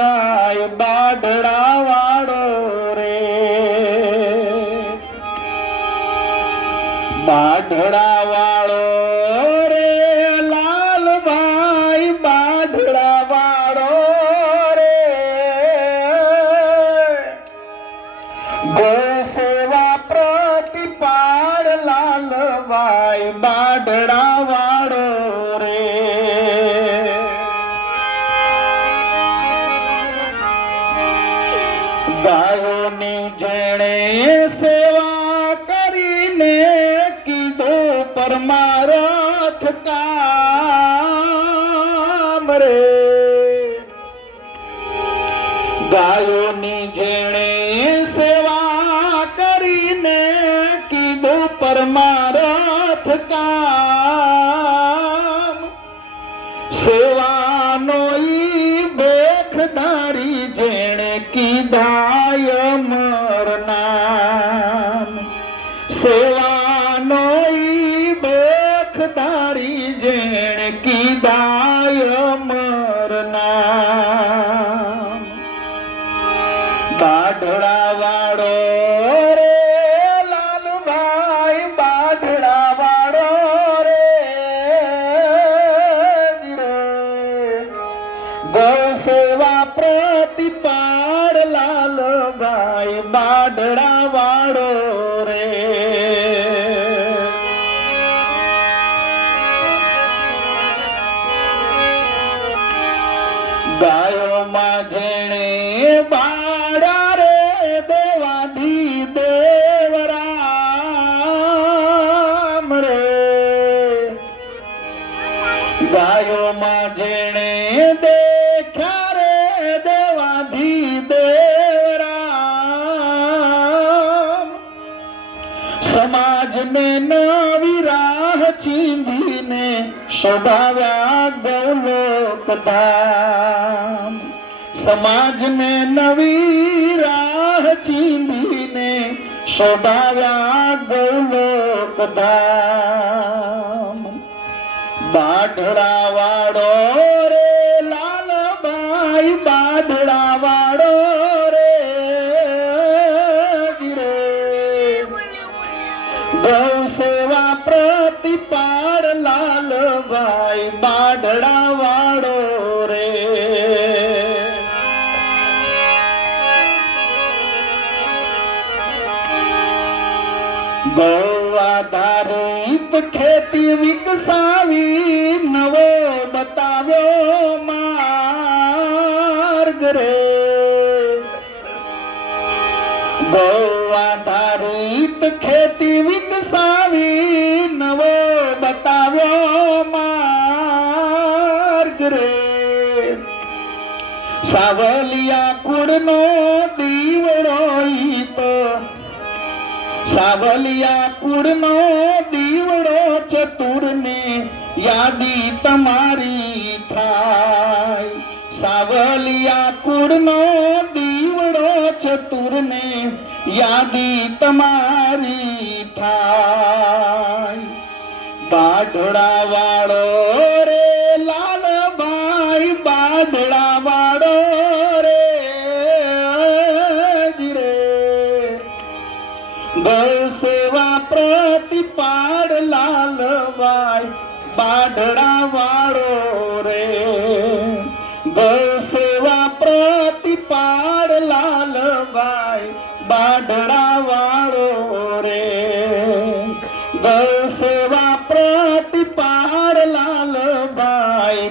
ભાઈ બાઢડા વાળો રે, બાઢડા વાળો રે, લાલભાઈ બાઢડા વાળો રે, ગૌ સેવા પ્રતિપાળ લાલભાઈ બાઢડા વાળો રે. ગાયોની જેણે સેવા કરીને કીધું પરમારથ કામ રે, ગાયોની જેણે સેવા કરીને કીધું પરમારથ કામ, સેવાનો ઈ ભેખધારી જેણે કીધાય અમર નામ, સેવાનો ઈ ભેખધારી જેણે કીધાય અમર નામ. બાઢડા વાળો રે, લાલભાઈ બાઢડા વાળો રે, ગૌ સેવા પ્રતિપાળ લાલભાઈ બાઢડા વાળો રે. ગાયોમાં જેણે બાળા રે દેવાધી દેવરામ રે, ગાયોમાં જેણે દેખ્યા રે દેવાધી દેવરામ, સમાજને નવી રાહ ચીંધીને શોભાવ્યા ગૌલોક ધામ, સમાજને નવી રાહ ચીંધીને શોભાવ્યા ગૌલોક ધામ. બાઢડા વાળો રે, લાલભાઈ બાઢડા વાળો રે, ગૌ સેવા પ્રતિપાળ લાલભાઈ બાઢડા વાળો રે. ગૌ આધારિત ખેતી વિકસાવી નવો બતાવ્યો માર્ગ રે, ગૌ આધારિત ખેતી વિકસાવી નવો બતાવ્યો માર્ગ રે. સાવલિયા કુળનો દીવડો ઈ તો, સાવલિયા કુળનો દીવડો ચતુરને યાદી તમારી થાય, સાવલિયા કુળનો દીવડો ચતુરને યાદી તમારી થાય. બાઢડા વાળો રે, લાલભાઈ બાઢડા વાળો રે, ગૌ સેવા પ્રતિપાળ લાલભાઈ બાઢડા વાળો રે, ગૌ સેવા પ્રતિપાળ લાલભાઈ બાઢડા વાળો રે, ગૌ સેવા પ્રતિપાળ લાલભાઈ